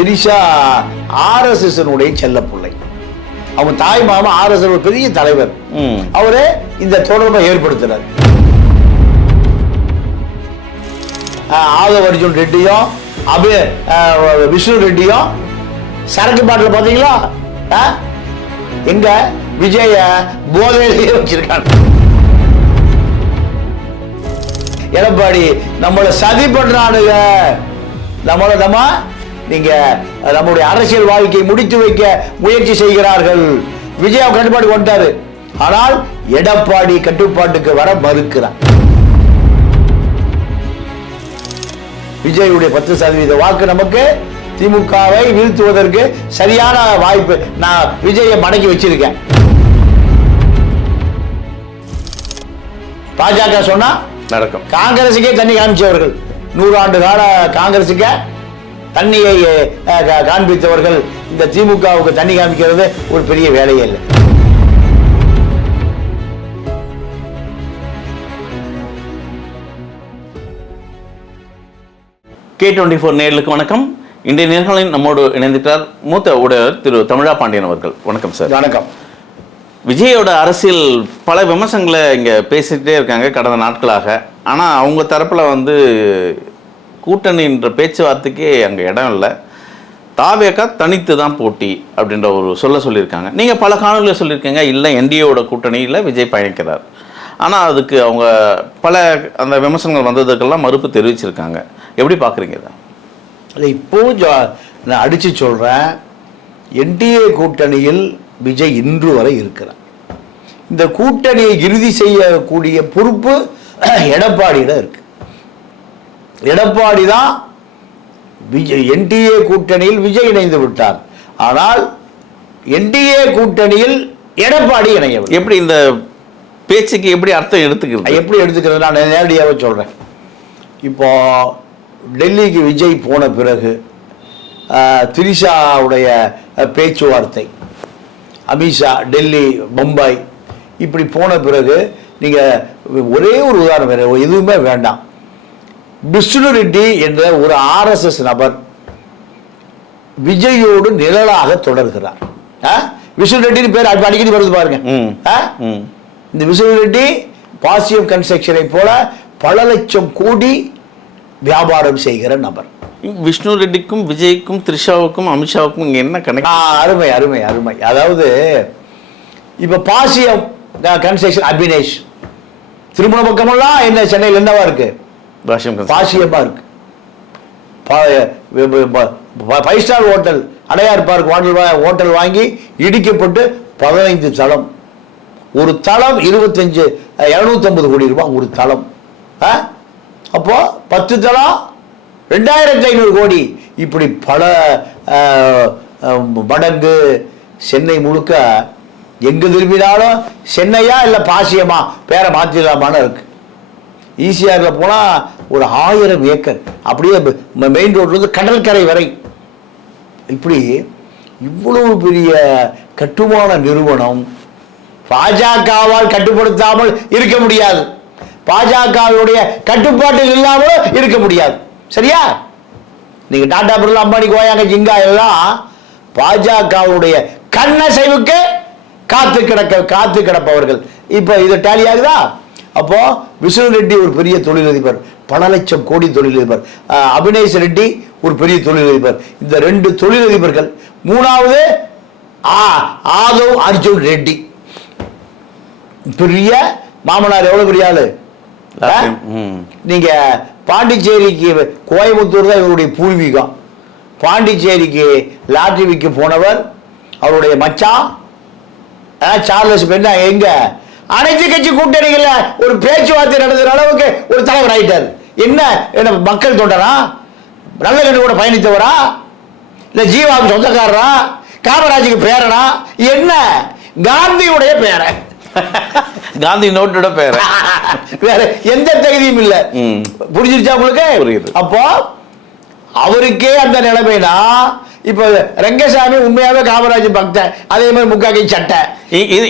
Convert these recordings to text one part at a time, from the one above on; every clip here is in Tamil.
திரிஷா ஆர்எஸ்எஸ்னுடைய செல்ல பிள்ளை. அவங்க தாய் மாமா ஆர்எஸ்எஸ் ஒரு பெரிய தலைவர். அவரே இந்த தொடர்பை ஏற்படுத்துறாரு. ஆதவ் அர்ஜுன் ரெட்டியும் விஷ்ணு ரெட்டியும் சரக்கு பாட்டில் பாத்தீங்களா? எங்க விஜய போதையிலேயே வச்சிருக்காங்க. எடப்பாடி நம்மளை சதி பண்றானுங்க, நீங்க நம்முடைய அரசியல் வாழ்க்கையை முடித்து வைக்க முயற்சி செய்கிறார்கள். விஜயா கட்டுப்பாடு கொண்டாரு, ஆனால் எடப்பாடி கட்டுப்பாட்டுக்கு வர மறுக்கிறார். விஜயுடைய 10% வாக்கு நமக்கு திமுகவை வீழ்த்துவதற்கு சரியான வாய்ப்பு. நான் விஜயை மடக்கி வச்சிருக்கேன். பாஜக சொன்னா நடக்கும். காங்கிரசுக்கே தண்ணி காமிச்சவர்கள், 100 ஆண்டு கால காங்கிரசுக்கு தண்ணியை காண்பித்தவர்கள் இந்த திமுகவுக்கு தண்ணி காமிக்கிறது ஒரு பெரிய வேலையே இல்லை. K24 நேயர்களுக்கு வணக்கம். இன்றைய நேர்காணலில் நம்மோடு இணைந்திருக்கிறார் மூத்த ஊடகர் திரு தமிழா பாண்டியன் அவர்கள். வணக்கம் சார். வணக்கம். விஜயோட அரசியல் பல விமர்சனங்களை இங்கே பேசிகிட்டே இருக்காங்க கடந்த நாட்களாக. ஆனால் அவங்க தரப்பில் கூட்டணின்ற பேச்சுவார்த்தைக்கே அங்கே இடம் இல்லை. தாவேகா தனித்து தான் போட்டி அப்படின்ற ஒரு சொல்லியிருக்காங்க. நீங்கள் பல காணொலியில் சொல்லியிருக்கீங்க, இல்லை என்டிஏவோட கூட்டணியில் விஜய் பயணிக்கிறார். ஆனால் அதுக்கு அவங்க பல அந்த விமர்சனங்கள் வந்ததுக்கெல்லாம் மறுப்பு தெரிவிச்சிருக்காங்க. எப்படி பார்க்குறீங்க இதை? இல்லை, இப்போவும் நான் அடித்து சொல்கிறேன், என்டிஏ கூட்டணியில் விஜய் இன்று வரை இருக்கிறார். இந்த கூட்டணியை இறுதி செய்யக்கூடிய பொறுப்பு எடப்பாடியிடம் இருக்கு. எடப்பாடி தான் விஜய் என்டிஏ கூட்டணியில் விஜய் இணைந்து விட்டார், ஆனால் என்டிஏ கூட்டணியில் எடப்பாடி இணையவில்லை. எப்படி இந்த பேச்சுக்கு எப்படி அர்த்தம் எடுத்துக்கிறது? எப்படி எடுத்துக்கிறது நான் நேரடியாகவே சொல்கிறேன். இப்போ டெல்லிக்கு விஜய் போன பிறகு திரிஷாவுடைய பேச்சுவார்த்தை, அமித்ஷா டெல்லி மும்பை இப்படி போன பிறகு நீங்கள் ஒரே ஒரு உதாரணம், வேறு எதுவுமே வேண்டாம். விஷ்ணு ரெட்டி என்ற ஒரு ஆர்எஸ்எஸ் நபர் விஜயோடு நிழலாக தொடர்கிறார். விஷ்ணு ரெட்டின்னு பேர் அடிக்கடி வருது பாருங்க. இந்த விஷ்ணு ரெட்டி பாசியம் கன்ஸ்ட்ரக்ஷனை போல பல லட்சம் கோடி வியாபாரம் செய்கிற நபர். விஷ்ணு ரெட்டிக்கும் விஜய்க்கும் திரிஷாவுக்கும் அமித்ஷாவுக்கும் இங்கே என்ன கணக்கு? அருமை அருமை அருமை. அதாவது இப்போ பாசியம் கன்ஸ்ட்ரக்ஷன் அபினேஷ் திருமண பக்கமெல்லாம் என்ன சென்னையில் என்னவா இருக்கு? பாசியமா இருக்கு. 5 star hotel Adyar park hotel வாங்கி இடிக்கப்பட்டு 15 தளம். ஒரு தளம் 250 கோடி ரூபாய் ஒரு தளம். அப்போ 10 தளம் 2500 கோடி. இப்படி பல மடங்கு சென்னை முழுக்க எங்க திரும்பினாலும் சென்னையா இல்லை பாசியமா பேரை மாற்றிடலாமான்னு இருக்கு. ஈசிஆர்ல போனா ஒரு 1000 ஏக்கர் அப்படியே மெயின் ரோட்ல இருந்து கடற்கரை வரை இப்படி இவ்வளவு பெரிய கட்டுமான நிறுவனம் பாஜகவால் கட்டுப்படுத்தாமல் இருக்க முடியாது, பாஜகவுடைய கட்டுப்பாட்டில் இல்லாமல் இருக்க முடியாது. சரியா? நீங்க டாடா பிர்லா அம்பானி கோயாங்க ஜிங்கா எல்லாம் பாஜகவுடைய கண்ணசைவுக்கு காத்து கிடப்பவர்கள். இப்ப இது டேலி ஆகுதா? அப்போ விஷ்ணு ரெட்டி ஒரு பெரிய தொழிலதிபர், பல லட்சம் கோடி தொழிலதிபர். அபினேஷ் ரெட்டி ஒரு பெரிய தொழிலதிபர். இந்த 2 தொழிலதிபர்கள். 3வது ஆதவ் அர்ஜுன் ரெட்டி, பெரிய மாமனார். எவ்வளவு பெரிய ஆளு? நீங்க பாண்டிச்சேரிக்கு, கோயம்புத்தூர் தான் இவருடைய பூர்வீகம். பாண்டிச்சேரிக்கு லாட்டரி விற்க போனவர் அவருடைய மச்சான் சார்லஸ் பென்னா எங்க அனைத்து கட்சி கூட்டணிகள்ல ஒரு பேச்சுவார்த்தை நடத்துற அளவுக்கு ஒரு தலைவர் ஆயிட்டார். என்ன மக்கள் தொண்டரா? நல்ல கண்டு கூட பயணித்தவரா? இல்ல ஜீவாவுக்கு சொந்தக்காரரா? காமராஜுக்கு பேரனா? என்ன காந்தியுடைய பேரன்? காந்தி நோட்டோட பேர, வேற எந்த தகுதியும் இல்ல. புரிஞ்சிருச்சா உங்களுக்கு? அப்போ அவருக்கே அந்த நிலைமைனா இப்ப ரங்கசாமி உண்மையாவே காமராஜ் பக்தன், அதே மாதிரி முக்காக்கை சட்டை.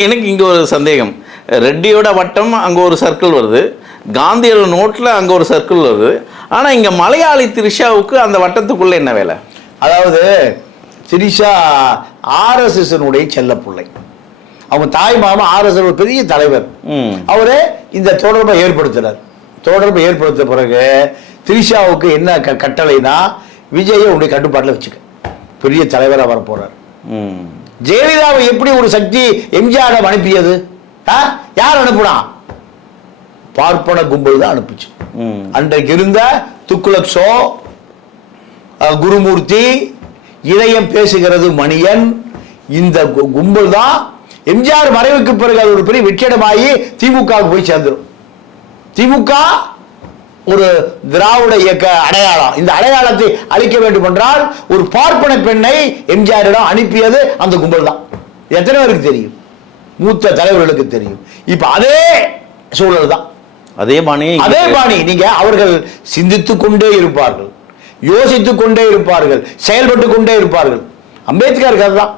எனக்கு இங்க ஒரு சந்தேகம். ரெட்டியோட வட்டம் அங்க ஒரு சர்க்கிள் வருது, காந்தியோட நோட்ல அங்க ஒரு சர்க்கிள் வருது. ஆனா இங்க மலையாளி திரிஷாவுக்கு அந்த வட்டத்துக்குள்ள என்ன வேலை? அதாவது திரிஷா ஆர்எஸ்எஸ்னுடைய செல்ல பிள்ளை. அவங்க தாய் மாமா ஆர்எஸ்எஸ் ஒரு பெரிய தலைவர். அவரு இந்த தொடர்பை ஏற்படுத்தினார். தொடர்பை ஏற்படுத்த பிறகு திரிஷாவுக்கு என்ன கட்டளைனா, விஜயை உடைய கட்டுப்பாட்டில் வச்சுக்க, பெரிய தலைவராக வர போறார். ஜெயலலிதாவை எப்படி ஒரு சக்தி எம்ஜிஆர் அனுப்பியது? யார் அனுப்புனா? பார்ப்பன கும்பல் தான் அனுப்பிச்சு. அன்றைக்கு இருந்த துக்ளக் ஷோ, குருமூர்த்தி, இதயம் பேசுகிறது மணியன், இந்த கும்பல் தான் எம்ஜிஆர் மறைவுக்கு பிறகு அது ஒரு பெரிய வெற்றிடமாகி திமுகவுக்கு போய் சேர்ந்துடும். திமுக ஒரு திராவிட இயக்க அடையாளம். இந்த அடையாளத்தை அளிக்க வேண்டும் என்றால் ஒரு பார்ப்பன பெண்ணை எம்ஜிஆரிடம் அனுப்பியது அந்த கும்பல் தான். எத்தனை பேருக்கு தெரியும்? மூத்த தலைவர்களுக்கு தெரியும். இப்ப அதே சூழல் தான், அதே பாணி. நீங்க அவர்கள் சிந்தித்துக் கொண்டே இருப்பார்கள், யோசித்துக் கொண்டே இருப்பார்கள், செயல்பட்டு கொண்டே இருப்பார்கள். அம்பேத்கர் கதை தான்.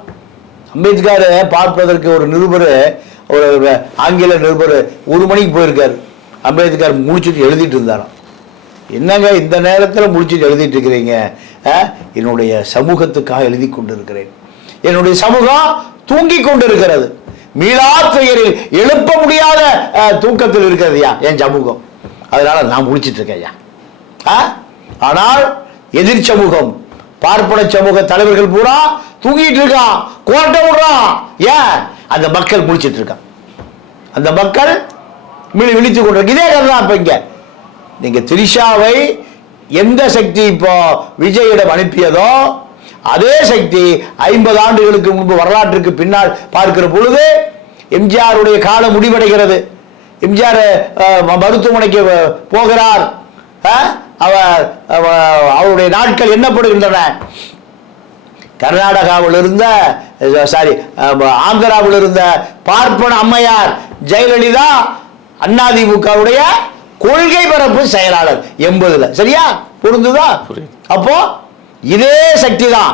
அம்பேத்கர் பார்ப்பதற்கு ஒரு நிருபர், ஒரு ஆங்கில நிருபர் 1 மணிக்கு போயிருக்காரு. அம்பேத்கர் முடிச்சுட்டு எழுதிட்டு இருந்தாராம். என்னங்க இந்த நேரத்தில் முடிச்சுட்டு எழுதிட்டு இருக்கிறீங்க? என்னுடைய சமூகத்துக்காக எழுதி கொண்டிருக்கிறேன். என்னுடைய சமூகம் தூங்கி கொண்டிருக்கிறது, மீளா துயரில் எழுப்ப முடியாத தூக்கத்தில் இருக்கிறதுயா என் சமூகம், அதனால நான் முடிச்சிட்டு இருக்கேன். ஆனால் எதிர் சமூகம், பார்ப்பன சமூக தலைவர்கள் பூரா தூங்கிட்டு இருக்கான், கோட்டை விடுறான். ஏன்? அந்த மக்கள் முடிச்சிட்டு இருக்கான், அந்த மக்கள் விழித்து கொண்டிருக்கு. இதே கதை தான். இப்ப இங்க நீங்க திரிஷாவை எந்த சக்தி இப்போ விஜயிடம் அனுப்பியதோ அதே சக்தி 50 ஆண்டுகளுக்கு முன்பு வரலாற்றுக்கு பின்னால் பார்க்கிற பொழுது எம்ஜிஆருடைய காலம் முடிவடைகிறது. எம்ஜிஆர் மருத்துவமனைக்கு போகிறார். அவருடைய நாட்கள் எண்ணப்படுகின்றன. கர்நாடகாவில் இருந்த ஆந்திராவில் இருந்த பார்ப்பன அம்மையார் ஜெயலலிதா அதிமுகவுடைய கொள்கை பரப்பு செயலாளர் 80ல். சரியா? பொருந்துதா? அப்போ இதே சக்தி தான்.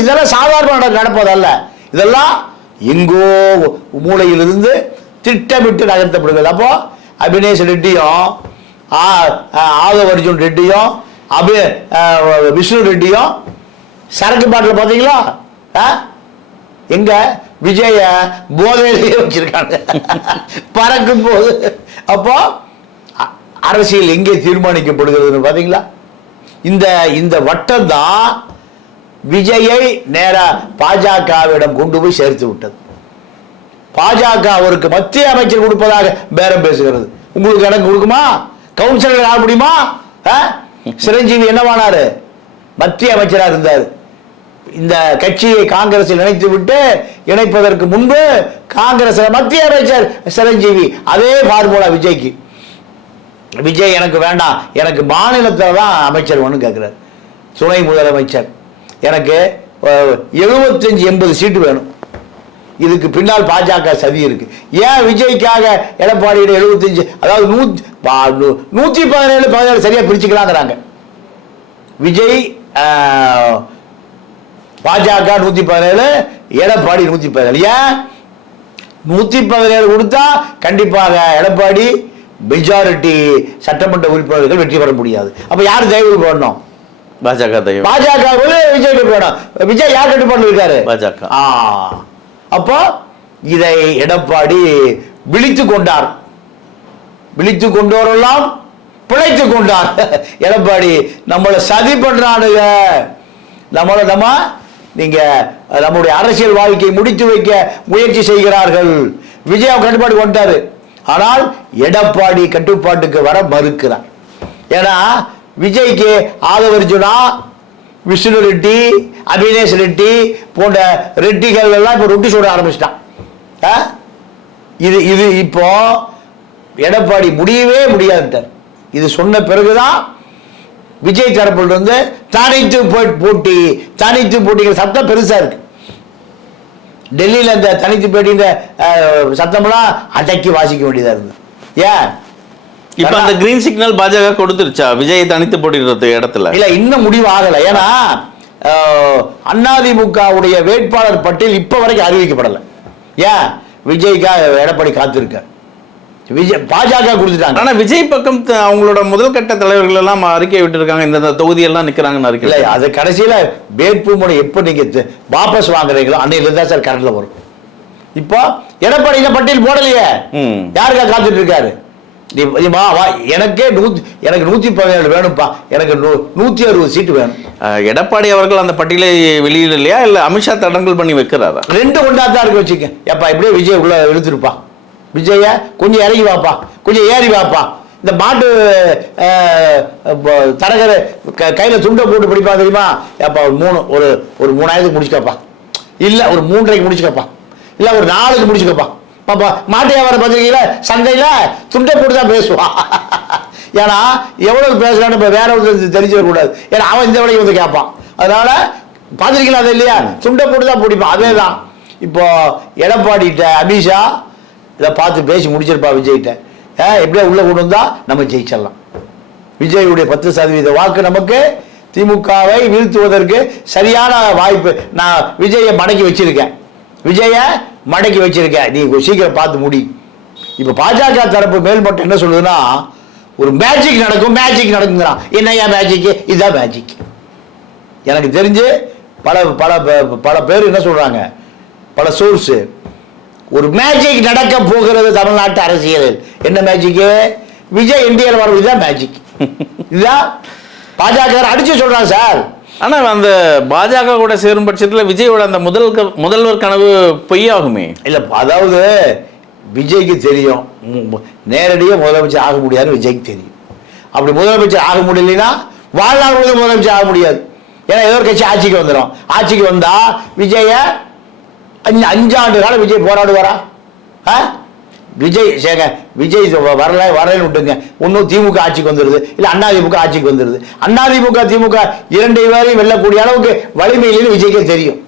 இதெல்லாம் சாதாரண நடப்பதல்ல. இதெல்லாம் எங்கோ மூளையிலிருந்து திட்டமிட்டு நகர்த்தப்படுகிறது. அப்போ அபினேஷ் ரெட்டியும் ஆதவ் அர்ஜுன் ரெட்டியும் விஷ்ணு ரெட்டியும் சரக்கு பாட்டில் பார்த்தீங்களா? எங்க விஜய போதையிலேயே வச்சிருக்காங்க பறக்கும் போது. அப்போ அரசியல் எங்கே தீர்மானிக்கப்படுகிறது பாத்தீங்களா? இந்த வட்டம் தான் விஜயை நேர பாஜகவிடம் கொண்டு போய் சேர்த்து விட்டது. பாஜக அவருக்கு மத்திய அமைச்சர் கொடுப்பதாக பேரம் பேசுகிறது. உங்களுக்கு எனக்கு கொடுக்குமா? கவுன்சிலர் ஆக முடியுமா? சிரஞ்சீவி என்னவானாரு? மத்திய அமைச்சராக இருந்தார். இந்த கட்சியை காங்கிரஸில் இணைத்து விட்டு இணைப்பதற்கு முன்பு காங்கிரஸ் மத்திய அமைச்சர் சிரஞ்சீவி. அதே பார்முலா விஜய்க்கு. விஜய் எனக்கு வேண்டாம், எனக்கு மாநிலத்தில் தான் அமைச்சர் ஒன்று கேட்கிறார். துணை முதலமைச்சர் எனக்கு 75-80 சீட்டு வேணும். இதுக்கு பின்னால் பாஜக சதி இருக்கு. ஏன் விஜய்க்காக எடப்பாடியோட 75, அதாவது 117 சரியா பிரிச்சுக்கலாங்கிறாங்க. விஜய் பாஜக 117, எடப்பாடி 117. ஏன் 117 கொடுத்தா கண்டிப்பாக எடப்பாடி மெஜாரிட்டி சட்டமன்ற உறுப்பினர்கள் வெற்றி பெற முடியாது. அப்ப யார் தயவு போடணும்? பாஜக. விஜய் வேணும். விஜய் யார் கட்டுப்பாடு இருக்காரு? பாஜக. அப்போ இதை எடப்பாடி விழித்துக் கொண்டார். விழித்துக் கொண்டோரெல்லாம் பிழைத்துக் கொண்டார். எடப்பாடி நம்மளை சதி பண்றானுங்க, நம்ம நீங்க நம்முடைய அரசியல் வாழ்க்கையை முடித்து வைக்க முயற்சி செய்கிறார்கள். விஜய் கட்டுப்பாடு கொண்டாரு. ஆனால் எடப்பாடி கட்டுப்பாட்டுக்கு வர மறுக்கிறார். ஏன்னா விஜய்க்கு ஆதவ் அர்ஜுனா, விஷ்ணு ரெட்டி, அபினேஷ் ரெட்டி போன்ற ரெட்டிகள் எல்லாம் இப்போ ரொட்டி சுட ஆரம்பிச்சிட்டான். இது இப்போ எடப்பாடி முடியவே முடியாதுட்டார். இது சொன்ன பிறகுதான் விஜய் தரப்பில் இருந்து தனித்து போட்டிங்கிற சத்தம் பெருசா இருக்கு. டெல்லியில் அந்த தனித்து போட்டிங்கிற சத்தம்லாம் அடக்கி வாசிக்க வேண்டியதா இருந்தது. ஏன் இப்ப அந்த கிரீன் சிக்னல் பாஜக கொடுத்துருச்சா விஜய் தனித்து போட்டிடுறது இடத்துல? இல்ல, இன்னும் முடிவு ஆகல. ஏன்னா அதிமுகவுடைய வேட்பாளர் பட்டியல் இப்ப வரைக்கும் அறிவிக்கப்படலை. ஏன்? விஜய்க்காக எடப்பாடி காத்திருக்க. விஜய் பாஜக கொடுத்துட்டாங்க. ஆனா விஜய் பக்கம் அவங்களோட முதல் கட்ட தலைவர்கள் எல்லாம் அறிக்கை விட்டுருக்காங்க, இந்த தொகுதியெல்லாம் நிக்கிறாங்கன்னு அறிக்கை. இல்லை, அது கடைசியில் வேட்புமனு எப்போ நீங்கள் வாபஸ் வாங்குறீங்களோ அன்னையில தான் சார் கரண்ட்ல வரும். இப்போ எடப்பாடி இந்த பட்டியல் போடலையே, யாருக்கா காத்துட்டு இருக்காரு? நீ வா வா, எனக்கு 117 வேணும்ப்பா, எனக்கு 160 சீட்டு வேணும். எடப்பாடி அவர்கள் அந்த பட்டியலை வெளியிடலையா, இல்ல அமித்ஷா தடங்கல் பண்ணி வைக்கிறாரா? ரெண்டு கொண்டா தான் இருக்கு வச்சுக்க. எப்பா இப்படியே விஜய் உள்ள இழுத்துருப்பா, விஜய கொஞ்சம் இறங்கி வாப்பா, கொஞ்சம் ஏறி வாப்பா. இந்த மாட்டு தரகர கையில துண்டை போட்டு பிடிப்பா தெரியுமா? எப்பா ஒரு 3000 முடிச்சுக்கப்பா, இல்ல ஒரு 3.5 முடிச்சுக்கப்பா, இல்ல ஒரு 4 முடிச்சுக்கப்பா. பாப்பா மாட்டு வியாபாரம் பத்திரிகையில சந்தையில துண்டை போட்டு தான் பேசுவான். ஏன்னா எவ்வளவு பேசுறான்னு இப்ப வேற ஒருத்தர் தெரிஞ்சு வரக்கூடாது. ஏன்னா அவன் இந்த விலைக்கு வந்து கேட்பான். அதனால பாத்திரிக்கையில் அது இல்லையா, துண்டை போட்டு தான் பிடிப்பான். அதே தான் இப்போ எடப்பாடிட்ட அமித்ஷா இதை பார்த்து பேசி முடிச்சிருப்பா விஜய்கிட்ட. எப்படியா உள்ள கொண்டு வந்தா நம்ம ஜெயிச்சிடலாம். விஜயுடைய 10% வாக்கு நமக்கு திமுகவை வீழ்த்துவதற்கு சரியான வாய்ப்பு. நான் விஜயை மடக்கி வச்சிருக்கேன், நீ சீக்கிரம் பார்த்து முடி. இப்ப பாஜக தரப்பு மேல்மட்டம் என்ன சொல்லுதுன்னா, ஒரு மேஜிக் நடக்குங்கிறான். என்னையா மேஜிக்? இதுதான் மேஜிக். எனக்கு தெரிஞ்சு பல பல பல பேர் என்ன சொல்றாங்க, பல சோர்ஸ், ஒரு மேஜிக் நடக்க போகிறது தமிழ்நாட்டு அரசியலில். என்ன மேஜிக்? விஜய் என்டிஆர் வர, இதுதான் மேஜிக். இதுதான் பாஜக அடிச்சு சொல்றாங்க சார். ஆனா அந்த பாஜக கூட சேரும் பட்சத்தில் விஜயோட அந்த முதல்வர் கனவு பொய்யாகுமே. இல்ல, அதாவது விஜய்க்கு தெரியும் நேரடியாக முதலமைச்சர் ஆக முடியாதுன்னு விஜய்க்கு தெரியும். அப்படி முதலமைச்சர் ஆக முடியலன்னா வாழ்நாள் முழுவதும் முதலமைச்சர் ஆக முடியாது. ஏன்னா ஏதோ ஒரு கட்சி ஆட்சிக்கு வந்துடும். ஆட்சிக்கு வந்தா விஜய 5 ஆண்டு காலம் விஜய் போராடுவாரா? விஜய் வரலன்னு விட்டுங்க, ஒன்னும் திமுக ஆட்சிக்கு வந்துடுது, இல்ல அதிமுக ஆட்சிக்கு வந்துடுது. அதிமுக திமுக 2 பேரையும் வெல்லக்கூடிய அளவுக்கு வலிமை இல்லைன்னு விஜய்க்கே தெரியும்.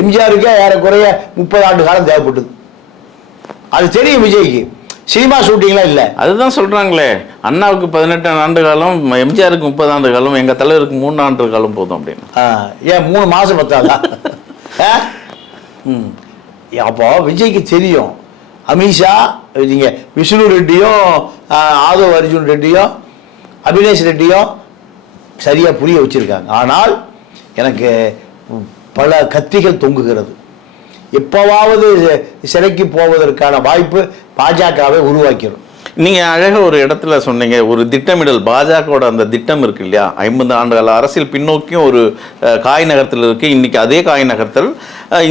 எம்ஜிஆருக்கு ஏறக்குறைய 30 ஆண்டு காலம் தேவைப்பட்டது, அது தெரியும் விஜய்க்கு. சினிமா ஷூட்டிங்லாம் இல்லை. அதுதான் சொல்றாங்களே, அண்ணாவுக்கு 18 ஆண்டு காலம், எம்ஜிஆருக்கு 30 ஆண்டு காலம், எங்க தலைவருக்கு 3 ஆண்டு காலம் போதும் அப்படின்னு. ஏன் 3 மாசம் பத்தாதா? அப்போ விஜய்க்கு தெரியும். அமித்ஷா, நீங்க விஷ்ணு ரெட்டியும் ஆதவ் அர்ஜுன் ரெட்டியும் அபினேஷ் ரெட்டியும் சரியா புரிய வச்சிருக்காங்க. ஆனால் எனக்கு பல கத்திகள் தொங்குகிறது. எப்பவாவது சிறைக்கு போவதற்கான வாய்ப்பு பாஜகவை உருவாக்கிடும். நீங்க அழக ஒரு இடத்துல சொன்னீங்க, ஒரு திட்டமிடல், பாஜகவோட அந்த திட்டம் இருக்கு இல்லையா, 50 ஆண்டுகால அரசியல் பின்னோக்கியும் ஒரு காய் நகர்த்தல் இருக்கு. இன்னைக்கு அதே காய் நகர்த்தல்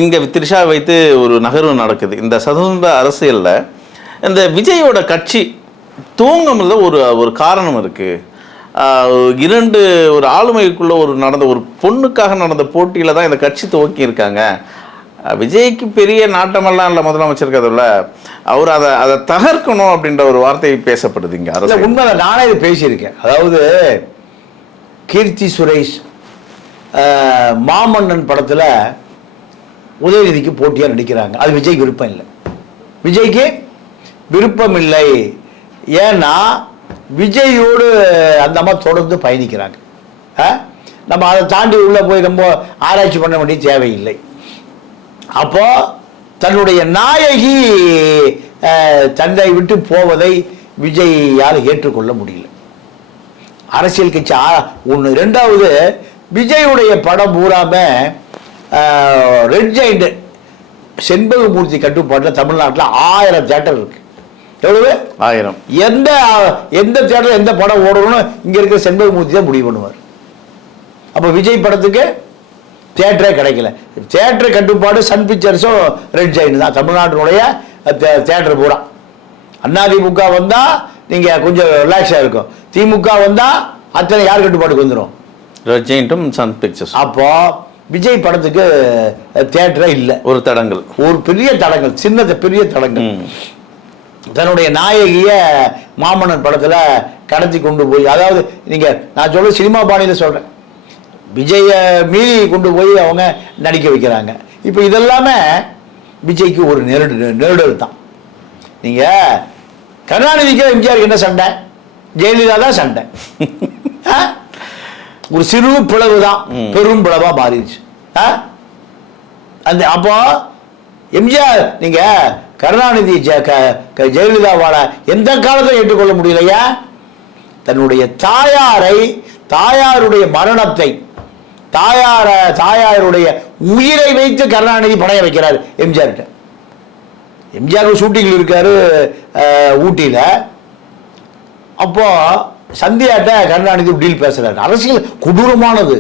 இங்க திரிஷா வைத்து ஒரு நகர்வு நடக்குது. இந்த சுதந்திர அரசியல்ல இந்த விஜயோட கட்சி தூங்கமில்ல ஒரு காரணம் இருக்கு. 2 ஒரு ஆளுமைக்குள்ள நடந்த ஒரு பொண்ணுக்காக நடந்த போட்டியில தான் இந்த கட்சி துவக்கி இருக்காங்க. விஜய்க்கு பெரிய நாட்டமெல்லாம் இல்லை முதலமைச்சருக்கு, அதில் அவர் அதை தகர்க்கணும் அப்படின்ற ஒரு வார்த்தை பேசப்படுது இங்கே அரசு. உண்மை, நானே இது பேசியிருக்கேன். அதாவது கீர்த்தி சுரேஷ் மாமன்னன் படத்தில் உதயநிதிக்கு போட்டியாக நடிக்கிறாங்க. அது விஜய்க்கு விருப்பம் இல்லை. விஜய்க்கு விருப்பம் இல்லை. ஏன்னா விஜயோடு அந்த அம்மா தொடர்ந்து பயணிக்கிறாங்க. நம்ம அதை தாண்டி உள்ளே போய் ரொம்ப ஆராய்ச்சி பண்ண வேண்டிய தேவையில்லை. அப்போ தன்னுடைய நாயகி தந்தை விட்டு போவதை விஜயால் ஏற்றுக்கொள்ள முடியல. அரசியல் கட்சி ஒன்று. 2வது, விஜயுடைய படம் பூராம ரெட் ஜெயிண்ட் செண்பகமூர்த்தி கட்டுப்பாட்டில் தமிழ்நாட்டில் 1000 தியேட்டர் இருக்கு. எவ்வளவு? 1000. எந்த தியேட்டர் எந்த படம் ஓடணும்னு இங்க இருக்கிற செண்பகமூர்த்தி தான் முடிவு பண்ணுவார். அப்போ விஜய் படத்துக்கு தியேட்டரே கிடைக்கல. தியேட்டர் கட்டுப்பாடு சன் பிக்சர்ஸும் ரெட் ஜெயிண்ட் தான் தமிழ்நாட்டினுடைய தியேட்டர் பூரா. அதிமுக வந்தா நீங்க கொஞ்சம் ரிலாக்ஸா இருக்கும். திமுக வந்தா அத்தனை யார் கட்டுப்பாட்டுக்கு வந்துடும்? ரெட் ஜெயிண்ட்டும் சன் பிக்சர்ஸ். அப்போ விஜய் படத்துக்கு தியேட்டரே இல்லை. ஒரு தடங்கள், ஒரு பெரிய தடங்கள், பெரிய தடங்கள். தன்னுடைய நாயகிய மாமன்னன் படத்துல கடத்தி கொண்டு போய், அதாவது நீங்க நான் சொல்ற சினிமா பாணியில சொல்றேன், விஜய மீறி கொண்டு போய் அவங்க நடிக்க வைக்கிறாங்க. இப்போ இதெல்லாமே விஜய்க்கு ஒரு நெருடல் தான். நீங்க கருணாநிதிக்கு எம்ஜிஆருக்கு என்ன சண்டை? ஜெயலலிதா தான் சண்டை. ஒரு சிறு பிளவு தான் பெரும் பிளவா மாறிடுச்சு. அந்த அப்போ எம்ஜிஆர், நீங்க கருணாநிதி ஜெயலலிதாவால எந்த காலத்தையும் ஏற்றுக்கொள்ள முடியலையா? தன்னுடைய தாயாருடைய மரணத்தை, தாயாருடைய உயிரை வைத்து கருணாநிதி பணைய வைக்கிறார் எம்ஜிஆர்கிட்ட. எம்ஜிஆர் ஷூட்டிங்கில் இருக்காரு ஊட்டியில. அப்போ சந்தியாட்ட கருணாநிதி டீல் பேசுறாரு. அரசியல் கொடூரமானது.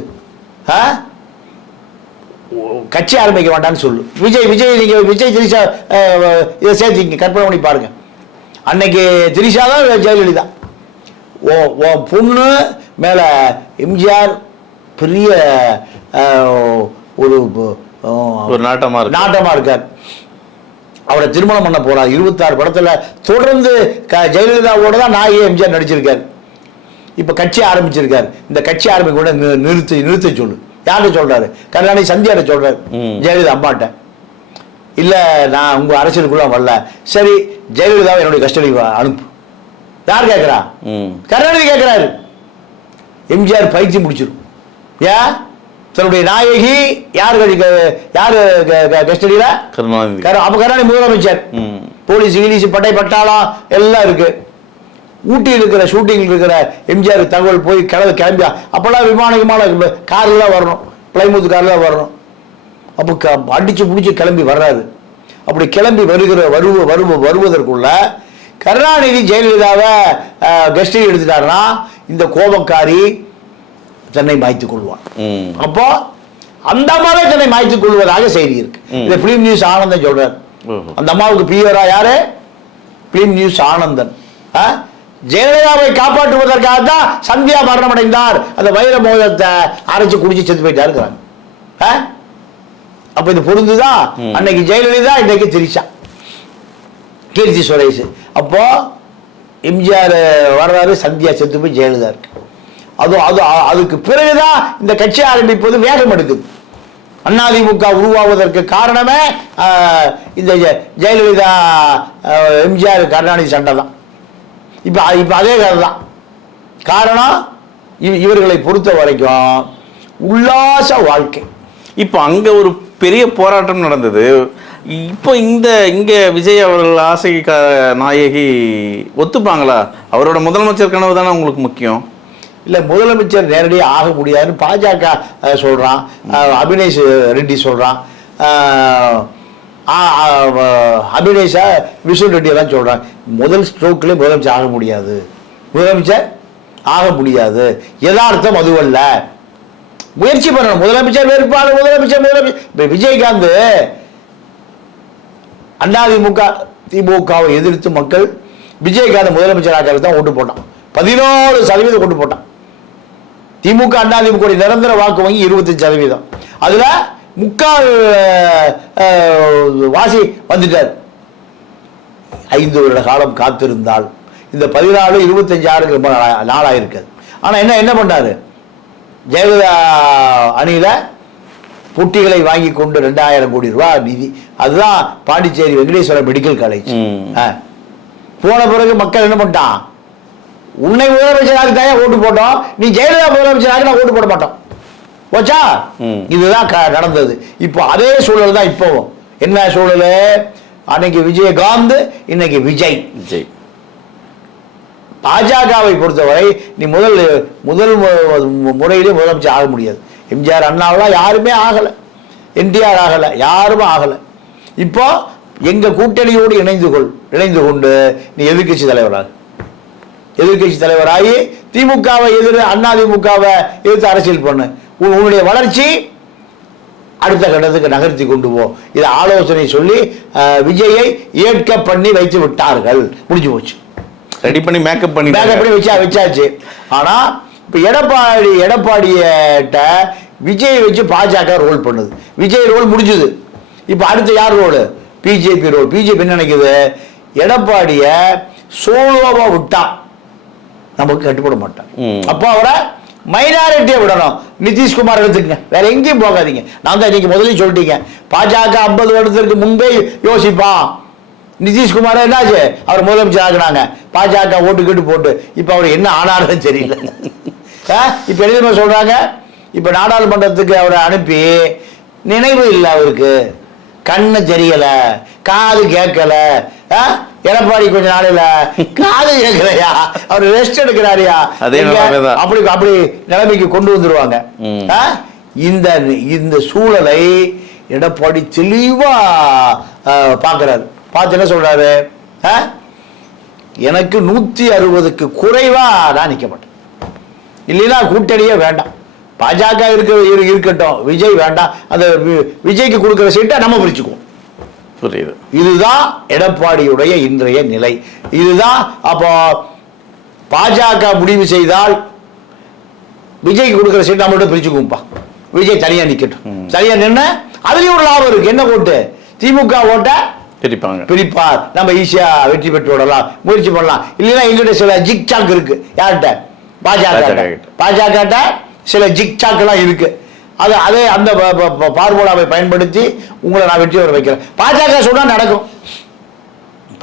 கட்சி ஆரம்பிக்க வேண்டாம்னு சொல்லு. விஜய் திரிஷா இதை சேர்த்திங்க, கற்பனை பண்ணி பாருங்க. அன்னைக்கு திரிஷா தான் ஜெயலலிதா. பொண்ணு மேல எம்ஜிஆர் பெரிய ஒரு நாட்டமா இருக்கார். அவரை திருமணம் பண்ண போறார். 26 படத்துல தொடர்ந்து ஜெயலலிதாவோட தான் நாயே எம்ஜிஆர் நடிச்சிருக்காரு. இப்ப கட்சி ஆரம்பிச்சிருக்காரு. இந்த கட்சி ஆரம்பிக்க கூட நிறுத்த சொல்லு. யார்கிட்ட சொல்றாரு? கருணாநிதி சந்தியாட்ட சொல்றாரு, ஜெயலலிதா அம்மாட்ட. இல்ல நான் உங்க அரசியலுக்குள்ள வரல, சரி ஜெயலலிதாவை என்னுடைய கஸ்டடி அனுப்பு. யார் கேட்கிறா? கருணாநிதி கேட்கிறாரு. எம்ஜிஆர் பயிற்சி முடிச்சிடும். ஏன்? தன்னுடைய நாயகி யார் கஸ்டடியில? கருணாநிதி. அப்ப கருணாநிதி முதலமைச்சர். போலீஸ் கிலீஸ் பட்டை பட்டாளம் எல்லாம் இருக்கு. ஊட்டியில் இருக்கிற ஷூட்டிங் இருக்கிற எம்ஜிஆர் தகவல் போய் கிளம்பி, அப்பெல்லாம் விமான கார்ல வரணும், பிளைமூத் கார்ல வரணும். அப்போ அடிச்சு பிடிச்சி கிளம்பி வர்றாரு. அப்படி கிளம்பி வருவதற்குள்ள கருணாநிதி ஜெயலலிதாவை கஸ்டடி எடுத்துட்டாருன்னா இந்த கோபக்காரி தன்னை மாய்த்துக் கொள்வான். அப்போ அந்த அம்மாவே தன்னை மாய்த்துக் கொள்வதாக செய்தி இருக்கு. இந்த பிலிம் நியூஸ் ஆனந்தன் சொல்றாரு. அந்த அம்மாவுக்கு பிஆரா யாரு? Film news Anandan. ஜெயலலிதாவை காப்பாற்றுவதற்காக தான் சந்தியா மரணம் அடைந்தார். அந்த வைர மோதத்தை அரைச்சு குடிச்சு செத்து போயிட்டாரு. அப்ப இது பொருந்துதான். அன்னைக்கு ஜெயலலிதா, இன்னைக்கு திரிஷா, கீர்த்தி சுரேஷ். அப்போ எம்ஜிஆர் வர்றாரு, சந்தியா செத்து போய் ஜெயலலிதா இருக்கு. அதுக்கு பிறகுதான் இந்த கட்சி ஆரம்பிப்பது வேகம் எடுக்குது. அதிமுக உருவாவதற்கு காரணமே இந்த ஜெயலலிதா எம்ஜிஆர் கருணாநிதி சண்டை தான். இப்ப அதே கதை தான் காரணம். இவர்களை பொறுத்த வரைக்கும் உல்லாச வாழ்க்கை. இப்போ அங்க ஒரு பெரிய போராட்டம் நடந்தது. இப்போ இங்க விஜய் அவர்கள் ஆசை நாயகி ஒத்துப்பாங்களா? அவரோட முதலமைச்சர் கனவு தானே உங்களுக்கு முக்கியம்? இல்ல, முதலமைச்சர் நேரடியாக ஆக முடியாதுன்னு பாஜக சொல்றான், அபினேஷ் ரெட்டி சொல்றான், அபினேஷா விஷ்ணு ரெட்டி எல்லாம் சொல்றாங்க. முதல் ஸ்ட்ரோக்ல முதலமைச்சர் ஆக முடியாது, முதலமைச்சர் ஆக முடியாது. யதார்த்தம் அதுவல்ல. முயற்சி பண்ணணும். முதலமைச்சர் வேட்பாளர், முதலமைச்சர் விஜயகாந்த் திமுகவை எதிர்த்து மக்கள் விஜயகாந்த் முதலமைச்சராக தான் ஓட்டு போட்டான். 14% ஓட்டு போட்டான். திமுக அதிமுக நிரந்தர வாக்கு வங்கி 25%. அதுல 3/4 வாசி வந்துட்டார். 5 வருட காலம் காத்திருந்தால் இந்த 14 25 ரொம்ப நாளாயிருக்காது. ஆனா என்ன பண்ணாரு? ஜெயலலிதா அணியில புட்டிகளை வாங்கி கொண்டு 2000 கோடி ரூபாய் நிதி. அதுதான் பாண்டிச்சேரி வெங்கடேஸ்வர மெடிக்கல் காலேஜ். போன பிறகு மக்கள் என்ன பண்ணிட்டான்? உன்னை முதலமைச்சராக தான் ஓட்டு போட்டோம், நீ ஜெயலலிதா முதலமைச்சராக நான் ஓட்டு போட மாட்டோம். போச்சா? இதுதான் நடந்தது. இப்போ அதே சூழல் தான். இப்போ என்ன சூழல்? அன்னைக்கு விஜயகாந்த், இன்னைக்கு விஜய். பாஜகவை பொறுத்தவரை நீ முதல் முறையிலே முதலமைச்சர் ஆக முடியாது. எம்ஜிஆர் அண்ணாவெல்லாம் யாருமே ஆகல, என்டிஆர் ஆகல, யாருமே ஆகல. இப்போ எங்க கூட்டணியோடு இணைந்து கொண்டு நீ எதிர்கட்சி தலைவராகி திமுகவை அதிமுகவை எதிர்த்து அரசியல் பண்ணு. உன்னுடைய வளர்ச்சி அடுத்த கட்டத்துக்கு நகர்த்தி கொண்டு போ. இதை ஆலோசனை சொல்லி விஜயை ஏற்க பண்ணி வைத்து விட்டார்கள். முடிஞ்சு போச்சு. ரெடி பண்ணி மேக்கப் பண்ணி வச்சாச்சு. ஆனா இப்ப எடப்பாடியிட்ட விஜய் வச்சு பாஜக ரோல் பண்ணுது. விஜய் ரோல் முடிஞ்சது. இப்ப அடுத்து யார் ரோல்? BJP role. பிஜேபி என்ன நினைக்குது? எடப்பாடிய சோலோவா விட்டா நமக்கு கட்டுப்பட மாட்டான். அப்போ அவரை மைனாரிட்டியை விடணும். நிதிஷ்குமார் எடுத்துக்கங்க, வேற எங்கேயும் போகாதீங்க. நான் தான் இன்னைக்கு முதல்ல சொல்லிட்டீங்க, பாஜக 50 வருடத்திற்கு முன்பே யோசிப்பான். நிதிஷ்குமார் என்னாச்சு? அவர் முதலமைச்சர் ஆகினாங்க, பாஜக ஓட்டு போட்டு. இப்ப அவர் என்ன ஆனாலும் தெரியல. இப்ப எழுதி சொல்றாங்க, இப்ப நாடாளுமன்றத்துக்கு அவரை அனுப்பி நினைவு இல்லை அவருக்கு. கண்ணு தெரியல, காது கேட்கல. எடப்பாடி கொஞ்ச நாளையில காது கேட்கலையா, அவர் ரெஸ்ட் எடுக்கிறாரியா, அப்படி அப்படி நிலைமைக்கு கொண்டு வந்துருவாங்க. இந்த சூழலை எடப்பாடி தெளிவா பாக்குறாரு. பார்த்து என்ன சொல்றாரு, எனக்கு 160க்கு குறைவா நான் நிக்க மாட்டேன், இல்லைன்னா கூட்டணியே வேண்டாம், பாஜக இருக்கட்டும், விஜய் வேண்டாம், அந்த விஜய்க்கு கொடுக்கிற சீட்டை நம்ம பிரிச்சுக்குவோம். புரியுது. இதுதான் எடப்பாடியுடைய இன்றைய நிலை. இதுதான் அப்போ பாஜக முடிவு செய்தால் விஜய்க்கு கொடுக்கிற சீட்டை நம்மள்ட்ட பிரிச்சுக்குவோம்ப்பா, விஜய் தனியா நிக்கட்டும், தனியா நின்று அதுலயும் ஒரு லாபம் இருக்கு. என்ன ஓட்டு, திமுக ஓட்ட பிரிப்பார், நம்ம ஈஸியா வெற்றி பெற்று விடலாம், முயற்சி பண்ணலாம். இல்லைன்னா எங்கிட்ட சில ஜிக்சாக் இருக்கு. யார்கிட்ட, பாஜக சில ஜிக்சாக் எல்லாம் இருக்கு. அதே அந்த பார்முலாவை பயன்படுத்தி உங்களை நான் வெற்றி வர வைக்கிறேன். பாஜக சொன்னா நடக்கும்,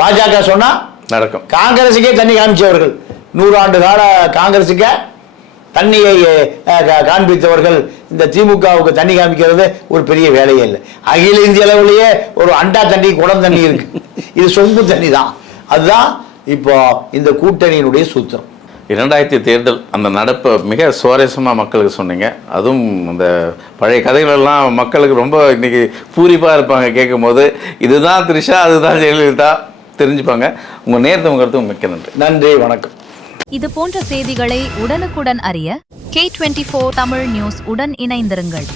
பாஜக சொன்னா நடக்கும். காங்கிரசுக்கே தண்ணி காமிச்சவர்கள், 100 ஆண்டு கால காங்கிரசுக்கு தண்ணியை காண்பித்தவர்கள் இந்த திமுகவுக்கு தண்ணி காமிக்கிறது ஒரு பெரிய வேலையே இல்லை. அகில இந்திய அளவிலேயே ஒரு அண்டா தண்ணி, குடம் தண்ணி இருக்கு, இது சொம்பு தண்ணி தான். அதுதான் இப்போ இந்த கூட்டணியினுடைய சூத்திரம். 2000 தேர்தல் அந்த நடப்பை மிக சுவாரஸ்யமாக மக்களுக்கு சொன்னீங்க. அதுவும் அந்த பழைய கதைகளெல்லாம் மக்களுக்கு ரொம்ப இன்னைக்கு பூரிப்பாக இருப்பாங்க கேட்கும் போது. இதுதான் த்ரிஷா, அதுதான் ஜெயலலிதா தெரிஞ்சுப்பாங்க. உங்கள் நேரத்தை கருத்து மிக்க நன்றி. நன்றி, வணக்கம். இது போன்ற செய்திகளை உடனுக்குடன் அறிய K24 தமிழ் நியூஸ் உடன் இணைந்திருங்கள்.